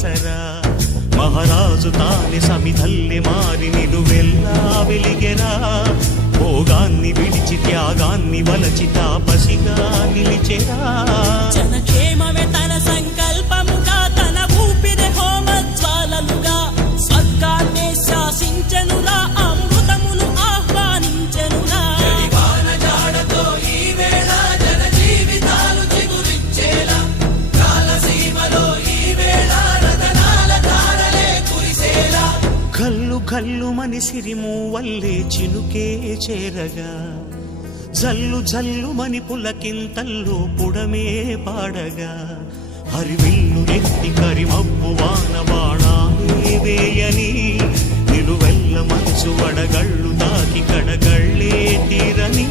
దసరా మహారాజు తానే సమిధల్లె మారి నిలువెల్లా వెలిగెరా భోగాన్ని విడిచి త్యాగాన్ని వలచి తాపసిగా నిలిచెరా జనక్షేమమే తన సంకల్పముగా తన ఊపిరి హోమజ్వాలలుగా స్వర్గాన్నే శాసించెనురా అమృతమును ఆహ్వానించెనురా జాడతో ఈ వేళ జన జీవితాలు చిగురించేలా కాలసీమలో ఈ వేళ రతనాల ధారలే కురిసేలా కల్లు కల్లు మని సిరిము వల్లే చినుకే చేరగా జల్లు జల్లు మని పులకింతల్లు పుడమే పాడగా హరివిల్లు నెత్తి కరిమబ్బు వాన బాణాలే వేయని నిలువెల్ల మంచు వడగళ్ళు తాకి కడగళ్ళే తీరని